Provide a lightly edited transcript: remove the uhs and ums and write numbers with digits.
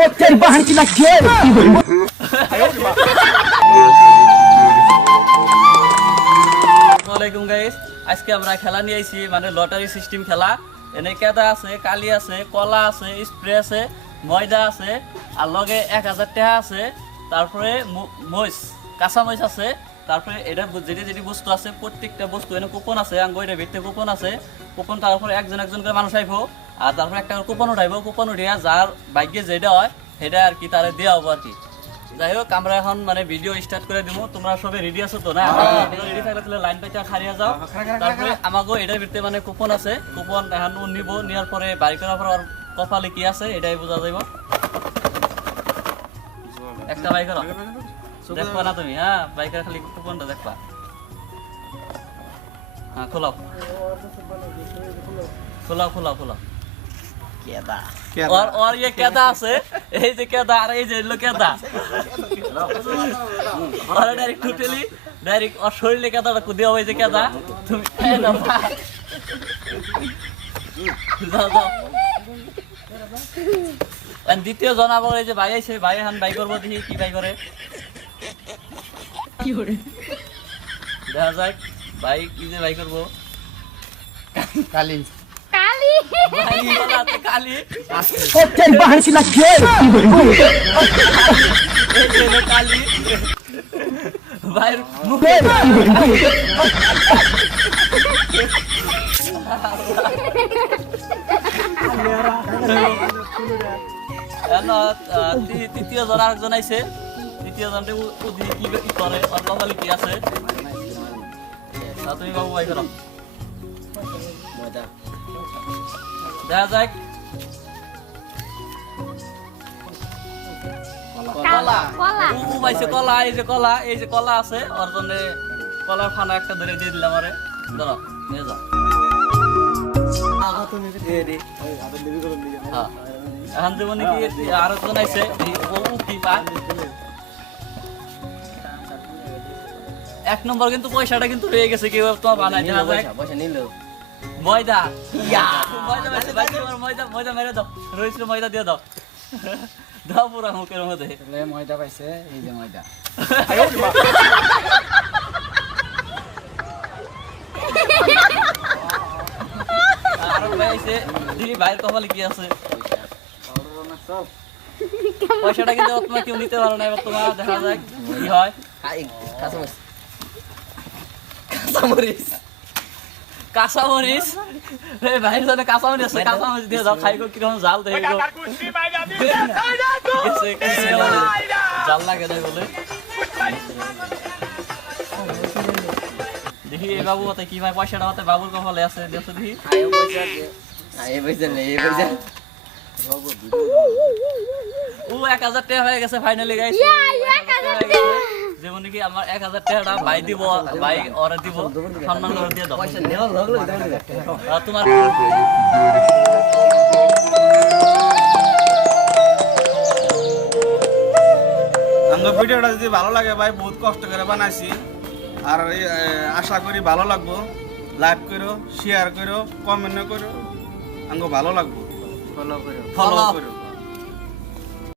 ओ तेरी बहन की लग गई। আসসালামু গাইস, আজকে আমরা খেলা নিয়ে আইছি, মানে লটারি সিস্টেম খেলা। এনে কেদা আছে, কালি আছে, কলা আছে, স্প্রে আছে, ময়দা আছে, আর লগে 1000 টাকা আছে। তারপরে মরিচ, কাঁচা মরিচ আছে। তারপরে এটা যেটি বস্তু আছে, প্রত্যেকটা বস্তু এনে কুপন আছে, আঙ্গুইটা ভিতরে কুপন আছে। কুপন তারপরে একজন একজন করে মানুষ আইব, আর তারপরে একটা কুপন উঠাইব। কুপন উঠিয়া যার ভাগ্যে যেটা হয় সেটা আর কি তারে দেওয়া হবো আর কি। যাই হোক, আমরা এখন মানে ভিডিও স্টার্ট করে দিব। তোমরা সবাই রেডি আছো তো? না রেডি থাকলে তাহলে লাইন পাইতে খারিয়া যাও। তারপরে আমাকেও এটার ভিতরে মানে কুপন আছে, কুপন এখন নিব। নেওয়ার পরে বাড়ি করার পর আর কপালে কি আছে এটাই বোঝা যাইব। একটা বাই করো, দেখবা না তুমি? হ্যাঁ, বাইকের খালি কুপনটা দেখবা। হ্যাঁ, খোলাও খোলাও খোলাও খোলাও। কেদা और ये केदा আছে, এই যে কেদা, আর এই যে হলো কেদা। আর ডাইরেক্ট টোটালি ডাইরেক্ট আর শরীরে কেদাটা কো দেওয়া হয়েছে কেদা। তুমি না ভাই, যাও যাও। আর দ্বিতীয় জন আবার এই যে ভাই আইছে, ভাই এখন ভাই করবো, দেখি কি ভাই করে। কি করে দেখা যাক ভাই কি যে ভাই করবো। काली ভাই বলাতে কালি ओ तेरी बहन की लग गई। এই যে হলো কালি ভাই তৃতীয় জন আরেকজন আইছে। তৃতীয় জনটা কি করে, অল্প খালি কি আছে। তুমি বাবু ভাই করো, দেখা যাক। কলা পাইছে, কলা, এই যে কলা, এই যে কলা আছে। ওর জন্য কলার খানা একটা ধরে দিয়ে দিলাম। আরে ধরো, নিয়ে যাও। এখন দেবো নাকি? আরেকজন আইছে, কি পায়। 1 নম্বর কিন্তু পয়সাটা কিন্তু রয়ে গেছে, কেউ তোমার বানায়। দেখা যাক পয়সা নিল। ময়দা, ময়দা মেরে দাও, ময়দা মেরে দাও। রইছিল ময়দা দিয়ে দাও, দাও পুরা মুখের মধ্যে। ময়দা পাইছে, এই যে ময়দা। আর ভাই আইছে, দেখি ভাইয়ের কপালে কি আছে। পয়সাটা কিন্তু তোমার কেউ নিতে পারো না। এবার তোমার দেখা যাক কি হয়। কাঁচামরিচ, ভাইয়ের জন্য কাঁচামরিচ আছে, কাঁচামরিচ দিয়ে দাও। খাই কিরকম জাল দেখে জাল লাগে দেয় বলে। দেখি এই বাবু হতে কি ভাই, পয়সাটা হতে বাবুর কপালে আছে। দেখো দেখি, ও 1000 টাকা হয়ে গেছে ফাইনালি গাইস। যেমন কি আমার 1000 টাকাটা ভাই দিব, ভাই ওরে দিব, সম্মান করে দিয়ে দাও। তোমার আমার ভিডিওটা যদি ভালো লাগে ভাই, বহুত কষ্ট করে বানাইছি। আর আশা করি ভালো লাগবো। লাইক করো, শেয়ার করো, কমেন্ট করো, আমাকে ভালো লাগবো। ফলো করো।